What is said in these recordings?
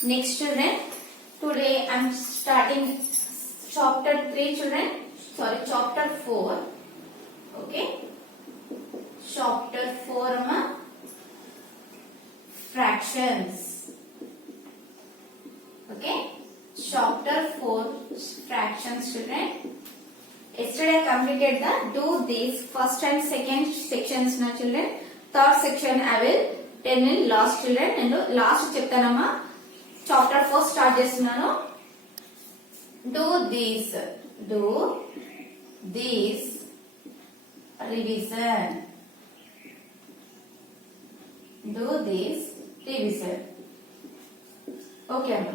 Next children, today I am starting chapter 3 children, sorry chapter 4, okay, chapter 4 fractions, okay, chapter 4 fractions children. Yesterday I completed the do these first and second sections na children. Third section I will tell in last children and last cheptanama chapter 4 start చేస్తున్నాను. Do these revision. Do this revision. Okay amma.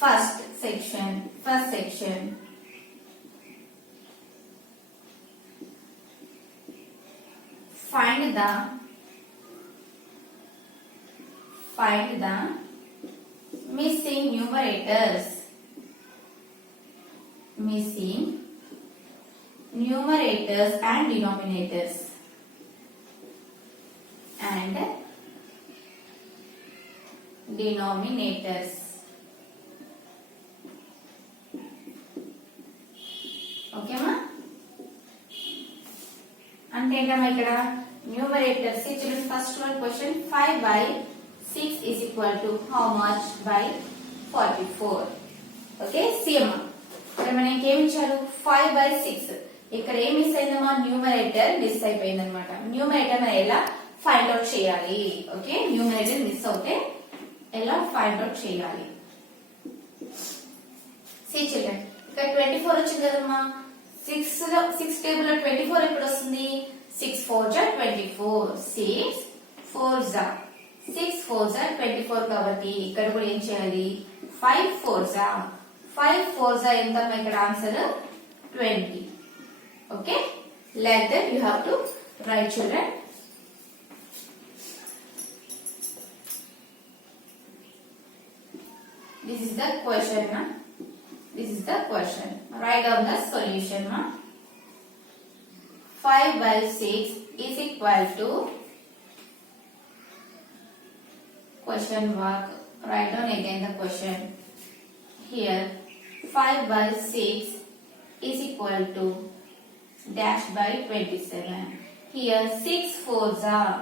First section. Find the missing numerators. Numerators and denominators. Okay ma? అంటే ఏంటమ్మా ఇక్కడ numerators children first one question 5 by 6 is equal to how much by 44. Okay see అమ్మా ఇక్కడ మనకి ఏమి ఇచ్చారు 5 by 6 ఇక్కడ ఏం మిస్ అయిందమ్మా న్యూమరేటర్ మిస్ అయిపోయింది అన్నమాట. న్యూమరేటర్ మనం ఎలా ఫైండ్ అవుట్ చేయాలి? ఓకే న్యూమరేటర్ మిస్ అవుతే ఎలా ఫైండ్ అవుట్ చేయాలి? see children ఇక్కడ 24 వచ్చింది కదమ్మా 6 టేబుల్ లో 24 ఎప్పుడు వస్తుంది? 6 4 జా 24 6 4 జా 24 కాబట్టి ఇక్కడ కూడా ఏం చేయాలి? 5 4 జా ఎంత ఇక్కడ ఆన్సర్ 20. Okay like that you have to right children. This is the question na. This is the question. Write down the solution ma. 5 by 6 is equal to question mark. Write down again the question. Here 5 by 6 is equal to dash by 27. Here 6 4s are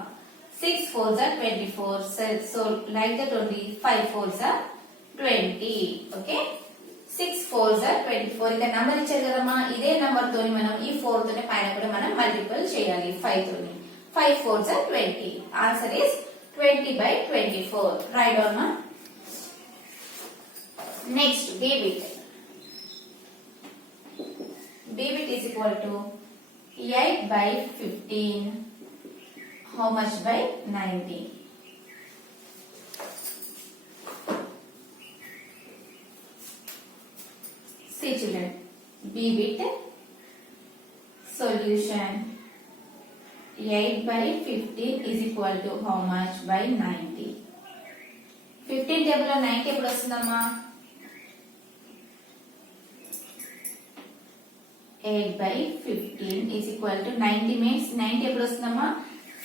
24. So like that only 5 4s are 20. Okay. 6 4s are 24. ఇక నంబర్ ఇచ్చారు కదమ్మా ఇదే నంబర్ తోని మనం ఈ 4 తోని పైన కూడా మనం మల్టిపుల్ చేయాలి 5 తోని. 5 4s are 20. Answer is 20 by 24. Right down మా. Next b bit is equal to 8 by 15. How much by 90? See children, b bit solution 8 by 15 is equal to how much by 90? 15 table లో 90 ఎప్పుడు వస్తుందమ్మా? 8 by 15 is equal to 90 means 90 ఎప్పుడు వస్తుందమ్మా?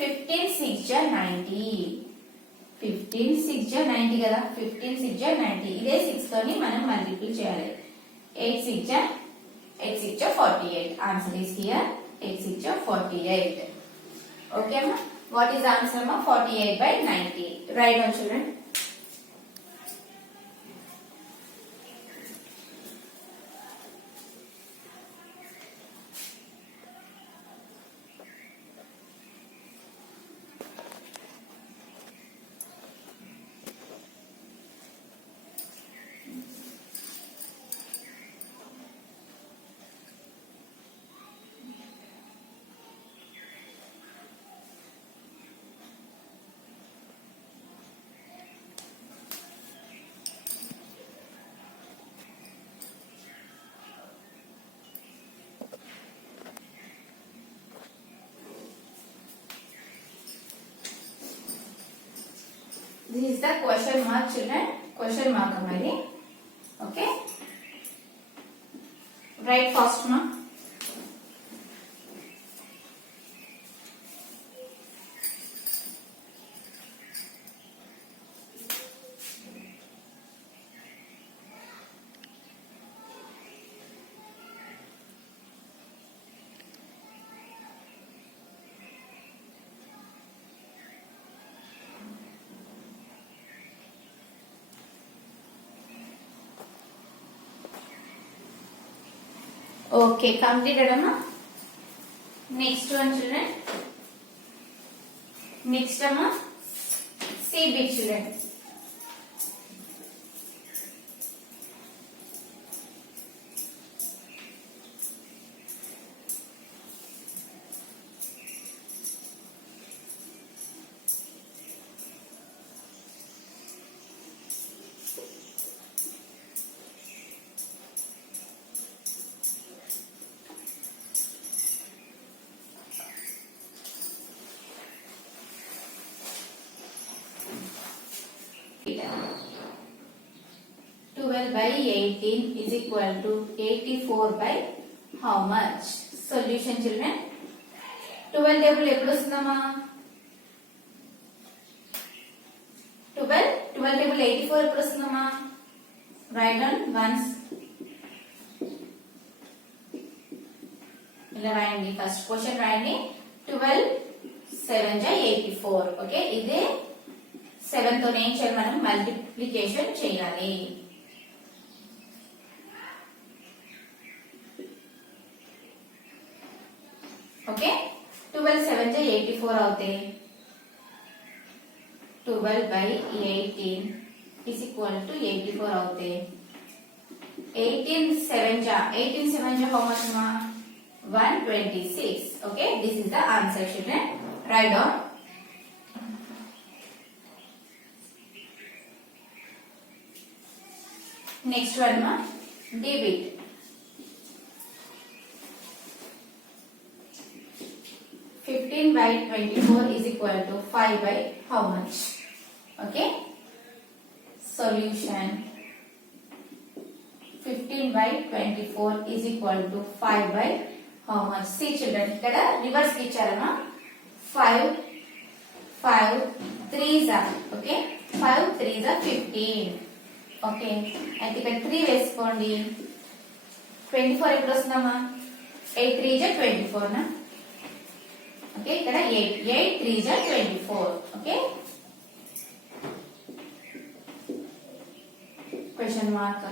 15 6 జా 90. 15 6 జా 90 కదా 15 6 జా 90. ఇదే 6 తోని మనం మల్టిపుల్ చేయాలి. 8 6 ja 48. Answer is here 8 6 ja 48. Okay ma? What is the answer ma? 48 by 90. Write down children. This is the question mark children. Question mark हमारी. Okay. Write first ma. Okay, completed amma. Next one children. Next amma, see big children. Twelve by 18 is equal to 84 by how much? Solution children. 12 table ఎప్పుడు వస్తుందమ్మా? 12 table 84 ఎప్పుడు వస్తుందమ్మా? Write down once. ఇలా రాయండి, first question రాయండి. 12 7 జా 84. ఓకే, ఇదే 7 తో ఏం చేయాలి, మనం మల్టిప్లికేషన్ చేయాలి. ఓకే, 12 7 జా 84 అవుతాయి. 12 by 18 is equal to 84 అవుతాయి. 18 7 జా how much ma? 126. Okay, this is the answer children. Write down. Next one ma, debit. 15 by 24 is equal to 5 by how much? Okay, solution. 15 by 24 is equal to 5 by how much? See children, ikkada reverse ki icharama. 5 3s are, okay, 5 3s are 15. Okay, అయితే ఇక్కడ 3 వేసుకోండి. 24 ఎప్పుడు వస్తుందమ్మా? 8 3s are 24 నా. ఓకే, ఇక్కడ 8 3s are 24. Okay, question mark.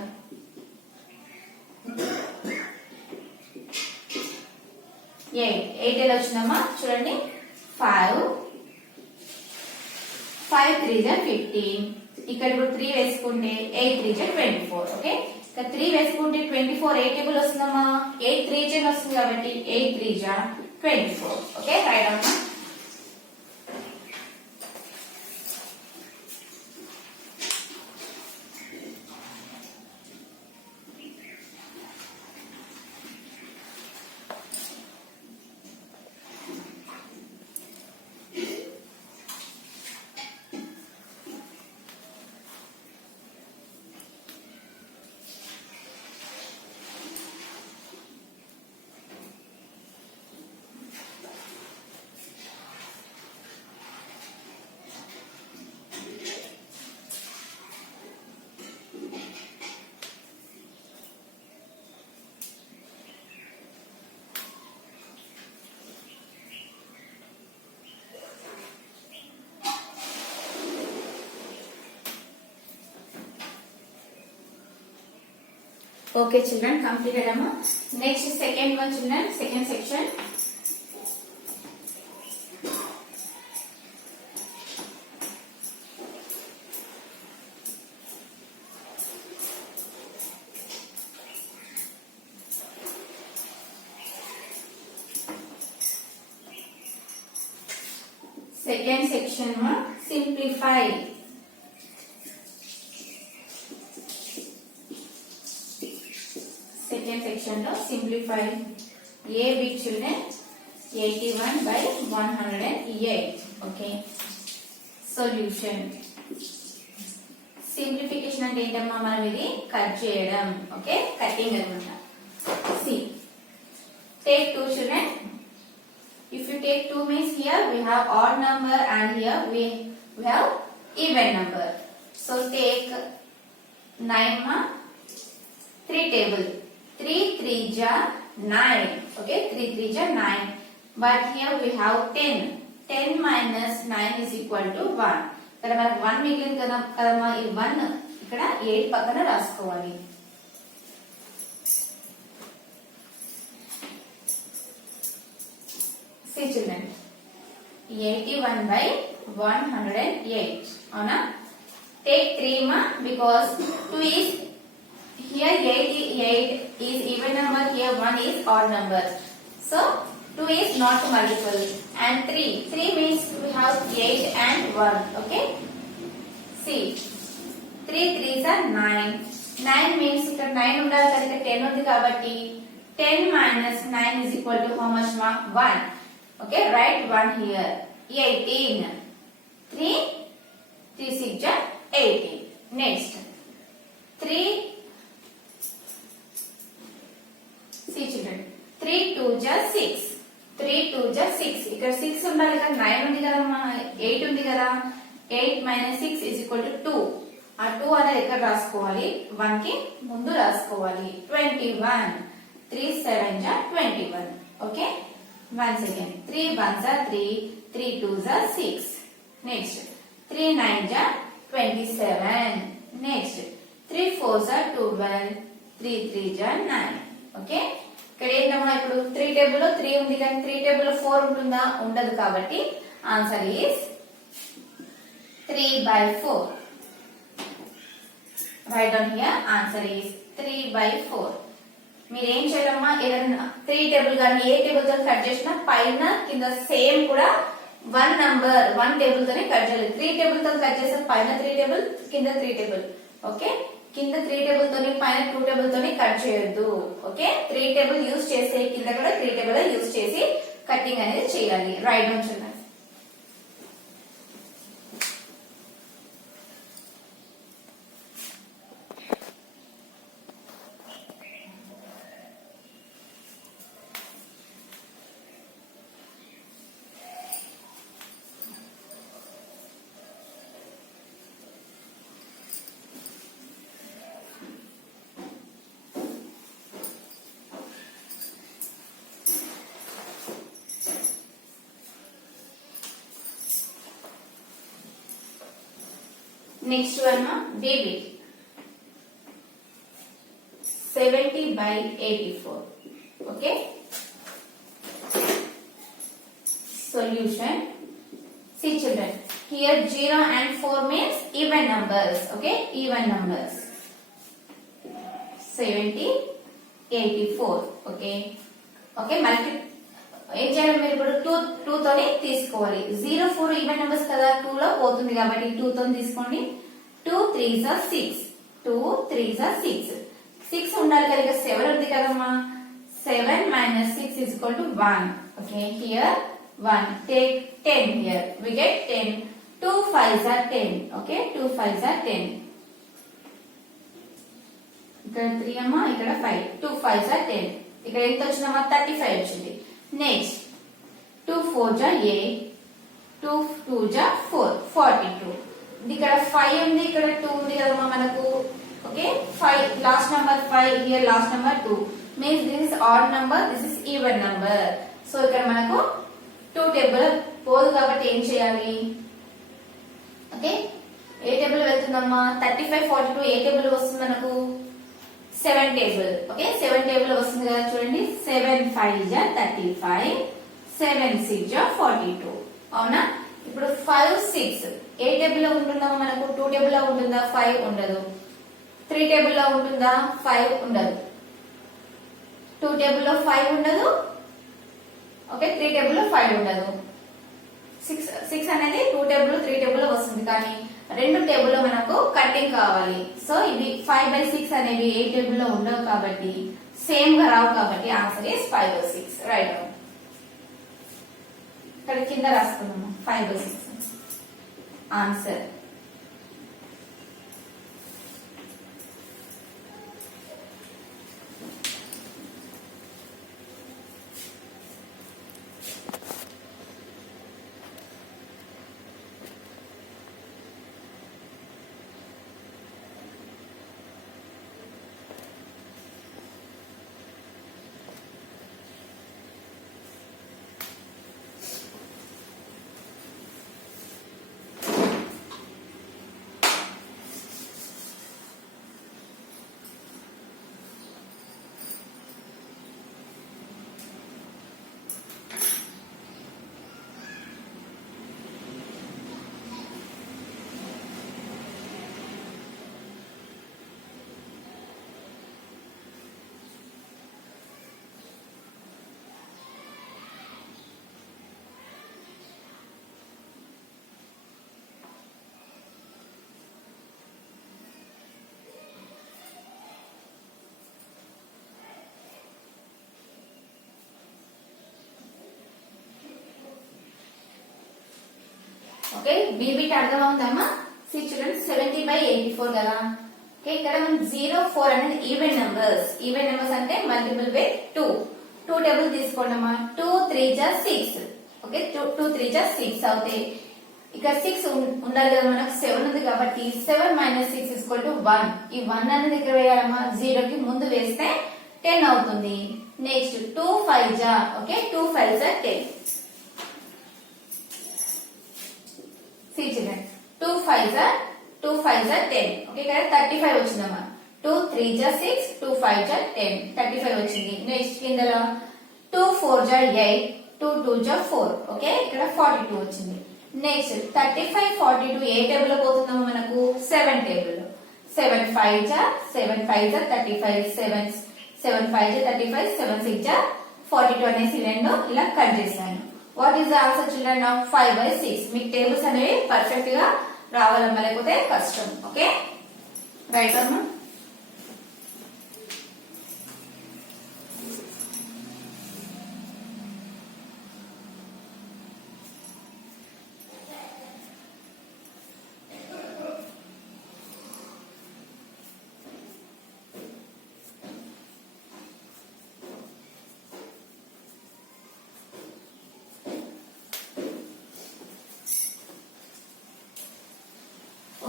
8 ఎలా వచ్చిందమ్మా? చూడండి, 5 3s are 15. ఇక్కడ ఇప్పుడు 3 వేసుకుంటే 8 3s are 24. ఓకే, ఇక్కడ 3 వేసుకుంటే 24 ఏ టేబుల్ వస్తుందమ్మా? 8 3s వస్తుంది కాబట్టి 8 3s are 24. ఓకే, రైట్ అమ్మా. Okay children, completed amma. Next second one children, second section. Second section ma, simplify. Second section lo simplify. A big children, 81 by 108. Okay, solution. Simplification అంటే ఏంటమ్మా? మనం ఇది కట్ చేయడం. ఓకే, కటింగ్ అన్నమాట. See, take 2 children. If you take 2 means here we have odd number and here we have even number. So take 9 ma, 3 table. 3 3s are 9. Okay, 3 3s are 9. But here we have 10. 10 minus 9 is equal to 1. ఇక్కడ మనకు 1 మిగిలింది కదమ్మా, ఈ 1 ఇక్కడ 8 పక్కన రాసుకోవాలి. See children, 81 by 108. Avuna? Take 3 ma, because 2 is here, 8 is even number, here 1 is odd number. So 2 is not multiple, and 3 means we have 8 and 1. Okay. See, 3 3s are 9. 9 means ఇక్కడ 9 ఉండాలి కదా, ఇక్కడ 10 ఉంది కాబట్టి 10 minus 9 is equal to how much ma? 1. Okay, write 1 here. 18. 3 6 are 18. Next, 3. See children, 3 2 are 6. 3 2 are 6. ఇక్కడ 6 ఉండాలి కదా, 9 ఉంది కదా, 8 ఉంది కదా. 8 minus 6 is equal to 2. ఆ 2 అనేది ఎక్కడ రాసుకోవాలి? 1 కి ముందు రాసుకోవాలి. 21. 3 7 are 21. Okay. Once again, 3 1s are 3. 3 2s are 6. Next, 3 9s are 27. Next, 3 4s are 12. 3 3s are 9. Okay. ఇక్కడ ఏంటమ్మా, ఇప్పుడు 3 టేబుల్ లో 3 ఉంది కానీ 3 టేబుల్ లో 4 ఉంటుందా? ఉండదు కాబట్టి ఆన్సర్ ఈస్ 3 by 4. Write down here, answer is 3 by 4. మీరు ఏం చేయాలమ్మా, ఏదైనా 3 టేబుల్ కానీ ఏ టేబుల్ తో కట్ చేసినా పైన కింద సేమ్ కూడా 1 టేబుల్ తోనే కట్ చేయాలి. 3 టేబుల్ తో కట్ చేస్తే పైన 3 టేబుల్, కింద 3 టేబుల్. ఓకే, కింద 3 టేబుల్ తోని పైన 2 టేబుల్ తోని కట్ చేయొద్దు. ఓకే, 3 టేబుల్ యూజ్ చేస్తే కింద కూడా 3 టేబుల్ యూజ్ చేసి కటింగ్ అనేది చేయాలి. రైట్ డౌన్ చూడండి. Next one, David. 70 by 84. Okay. Solution. See children, here 0 and 4 means even numbers. Okay, even numbers. 70 84. Okay. Okay, ఏం చేయాలి మీరు ఇప్పుడు 2 తోని తీసుకోవాలి. 0 4 ఈవెన్ నెంబర్స్ కదా, 2 లో పోతుంది కాబట్టి 2 తోని తీసుకోండి. 2 3s are 6. 2 3s are 6. 6 ఉండాలి కదా, ఇక 7 ఉంది కదమ్మా. 7 minus 6 is equal to 1. Okay, here 1. Take 10 here. We get 10. 2 5s are 10. Okay, 2 5s are 10. ఇక్కడ 3 అమ్మా, ఇక్కడ 5. 2 5s are 10. ఇక్కడ ఎంత వచ్చిందమ్మా? 35 వచ్చింది. Next, 2 4s are 8. 2 2s are 4. 42. ఇక్కడ 5 ఉంది, ఇక్కడ 2 ఉంది కదమ్మా మనకు. ఓకే, 5 last number 5, here last number 2 means this is odd number, this is even number. So ఇక్కడ మనకు 2 టేబుల్ పోదు కాబట్టి ఏం చేయాలి? ఓకే, ఏ టేబుల్ వెళ్తుందమ్మా? 35 42 ఏ టేబుల్ వస్తుంది మనకు? 7 టేబుల్. ఓకే, 7 టేబుల్ వస్తుంది కదా, చూడండి. 7 5s are 35. 7 6s are 42. అవునా? ఇప్పుడు 5 6 ఏ టేబుల్ లో ఉంటుందా మనకు? 2 టేబుల్ లో ఉంటుందా? 5 ఉండదు. 3 టేబుల్ లో ఉంటుందా? 5 ఉండదు. 2 టేబుల్ లో 5 ఉండదు. ఓకే, 3 టేబుల్ లో 5 ఉండదు. 6 అనేది 2 టేబుల్ 3 టేబుల్ లో వస్తుంది, కానీ 2 టేబుల్ లో మనకు కటింగ్ కావాలి. సో ఇవి 5 by 6 అనేవి ఏ టేబుల్ లో ఉండవు కాబట్టి సేమ్ గా రావు కాబట్టి ఆన్సర్ ఇస్ 5 by 6. రైట్, ఇక్కడ కింద రాసుకున్నాము 5 by 6 ఆన్సర్. బి బిట్ అర్థమవుతామా? సి చూడండి 70/84 కదా. ఓకే, ఇక్కడ మనం 0, 4 అనేది ఈవెన్ నెంబర్స్. ఈవెన్ నెంబర్స్ అంటే మల్టిపుల్ విత్ 2. 2 టేబుల్ తీసుకోండమ్మా. 2 3 జా 6. ఓకే, 2 3 జా 6 అవుతాయి. ఇక్కడ 6 ఉండాలి కదా, మనకు 7 ఉంది కాబట్టి 7 - 6 = 1. ఈ 1 అనేది ఇక్కడ వేయాలమ్మా, 0 కి ముందు వేస్తే 10 అవుతుంది. నెక్స్ట్ 2 5 జా, ఓకే 2 5 జా 10. సి చూడండి 2 5 జా 10. ఓకే, ఇక్కడ 35 వచ్చిందమ్మా. 2 3 జా 6, 2 5 జా 10, 35 వచ్చింది. నెక్స్ట్ కిందలో 2 4 జా 8, 2 2 జా 4. ఓకే, ఇక్కడ 42 వచ్చింది. నెక్స్ట్ 35 42 ఏ టేబుల్ లో పోతుందమ్మా మనకు? 7 టేబుల్. 7 5 జా 35, 7 5 జా 35, 7 6 జా 42 అనేసి రెండు ఇలా కట్ చేశాను. What is the answer children of 5/6? మీకు టేబుల్స్ అనేవి పర్ఫెక్ట్ గా రావాలమ్మా, లేకపోతే కష్టం. ఓకే, రైట్ అమ్మా.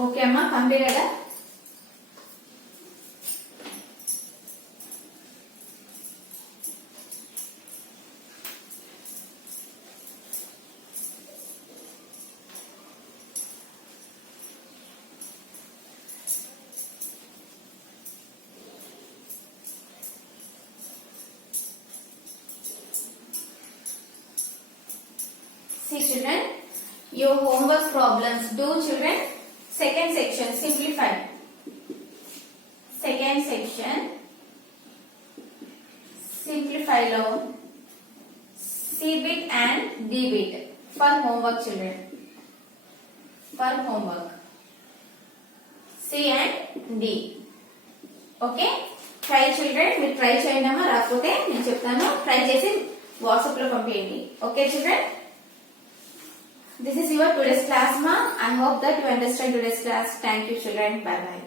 ఓకే అమ్మా, కంప్లీట్ కదా. See children, your homework problems. Do children. Second section, simplify. Second section, simplify lo C bit and D bit for homework children. For homework, C and D. Okay, try children. మీరు ట్రై చేయండి అమ్మా, రాకపోతే నేను చెప్తాను, ట్రై చేసి వాట్సాప్ లో పంపించండి. Okay children. This is your today's class, ma. I hope that you understand today's class. Thank you, children. Bye bye.